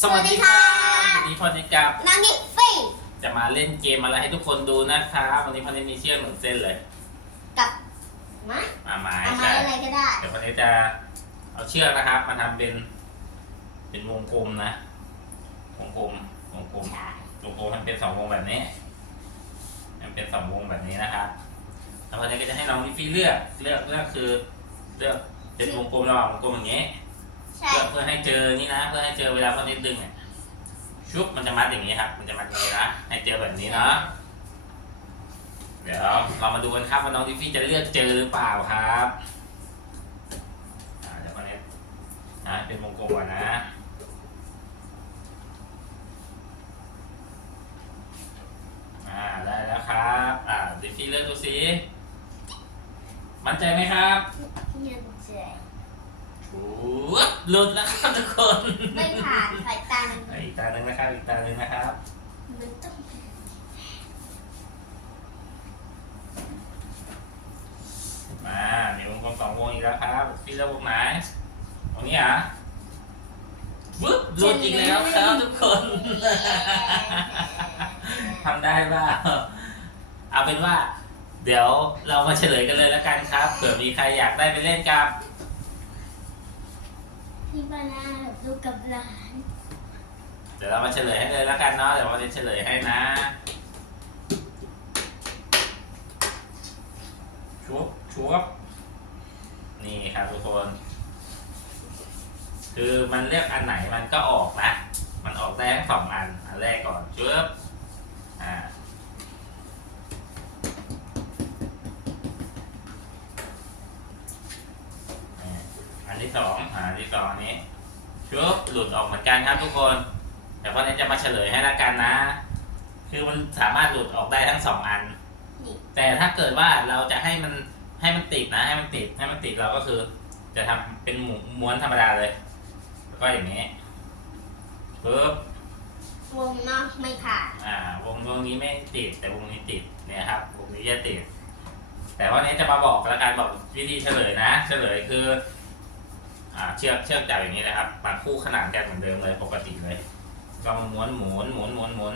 สวัสดีค่ะวันนี้พอนิกับน้องนิฟฟี่จะมาเล่นเกมอะไรให้ทุกคนดูนะครับวันนี้พอนิมีเชือกหนึ่งเส้นเลยกับไม้มาไม้เอาไม้ใช่อะไรก็ได้เดี๋ยวพอนิจะเอาเชือกนะครับ มาทำเป็น เป็นวงกลมนะวงกลมวงกลมใช่วงกลมมันเป็นสองวงแบบนี้ มันเป็นสองวงแบบนี้นะครับแล้วพอนิก็จะให้น้องนิฟฟี่เลือกเลือกเลือกคือ เลือกเป็นวงกลมระหว่างวงกลมอย่างนี้ ใช่เพื่อเพื่อให้เจอนี่นะ เพื่อให้เจอเวลาพอนิดดึงเนี่ยชุบมันจะมัดอย่างนี้ครับ มันจะมัดอย่างนี้นะให้เจอแบบนี้เนาะเดี๋ยวเรามาดูกันครับว่าน้องดิฟฟี่จะเลือกเจอหรือเปล่าครับอ่าเดี๋ยวพอนิดนะเป็นวงกลมก่อนนะ อ่าได้แล้วครับ อ่าดิฟฟี่เลือกดูสิมั่นใจไหมครับเงินเจ ชูบหลุดแล้วครับทุกคนไม่ผ่านสายตามันอีกตาหนึ่งนะครับ อีกตาหนึ่งนะครับ มันต้องมามีวงกลมสองวงอีกแล้วครับพี่เลือกวงไหนวงนี้เหรอะวึบหลุดอีกแล้วครับทุกคนทำได้ป่ะเอาเป็นว่า เดี๋ยวเรามาเฉลยกันเลยแล้วกันครับเผื่อมีใครอยากได้ไปเล่นกับ พี่บานาดูกับหลานเดี๋ยวเรามาเฉลยให้เลยแล้วกันเนาะเดี๋ยวเราจะเฉลยให้นะชุบชุบนี่ครับทุกคน คือมันเลือกอันไหนมันก็ออกนะมันออกได้ทั้งสองอัน อันแรกก่อนชุบอ่าอ่าอันที่ สองอ่าอันที่สองอันนี้ชุบหลุดออกเหมือนกันครับทุกคน แต่วันนี้จะมาเฉลยให้ละกันนะ คือมันสามารถหลุดออกได้ทั้งสองอันนี่แต่ถ้าเกิดว่าเราจะให้มันให้มันติดนะ ให้มันติดให้มันติดเราก็คือ จะทำเป็นหมูม้วนธรรมดาเลย แล้วก็อย่างนี้ปึ๊บวงนอกไม่ผ่านอ่าวงวงนี้ไม่ติด แต่วงนี้ติดเนี่ยครับวงนี้จะติด แต่ว่านี้จะมาบอกแล้วกันบอกวิธีเฉลยนะ เฉลยคืออ่า เชือกเชือกจับอย่างนี้นะครับมาคู่ขนานกันเหมือนเดิมเลยปกติเลย ก็มาม้วนหมุนหมุนหมุนหมุน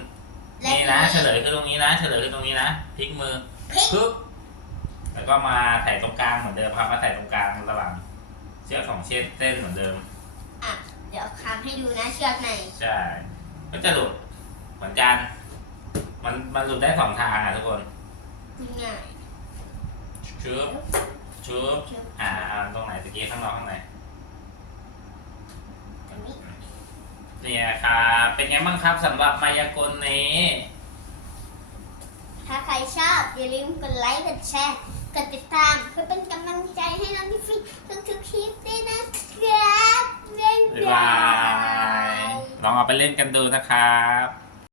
นี่นะเฉลยคือตรงนี้นะเฉลยคือตรงนี้นะพลิกมือพลิกปึ๊บแล้วก็มาใส่ตรงกลางเหมือนเดิมครับมาใส่ตรงกลางระหว่างเชือกของเช่นเส้นเหมือนเดิมอะเดี๋ยวคำให้ดูนะเชือกไหนใช่ก็จะหลุดเหมือนกันมันมันหลุดได้สองทางอะทุกคนง่ายชุบชุบอ่าอ่าตรงไหนตะกี้ข้างนอกข้างใน ตรงนี้ เนี่ยครับเป็นไงบ้างครับสำหรับมายากลนี้ ถ้าใครชอบ อย่าลืมกดไลค์ กดแชร์ กดติดตาม เพื่อเป็นกำลังใจให้น้องนิฟฟี่ทุกๆคลิปด้วยนะครับบ๊ายบ๊ายบาย ลองเอาไปเล่นกันดูนะครับ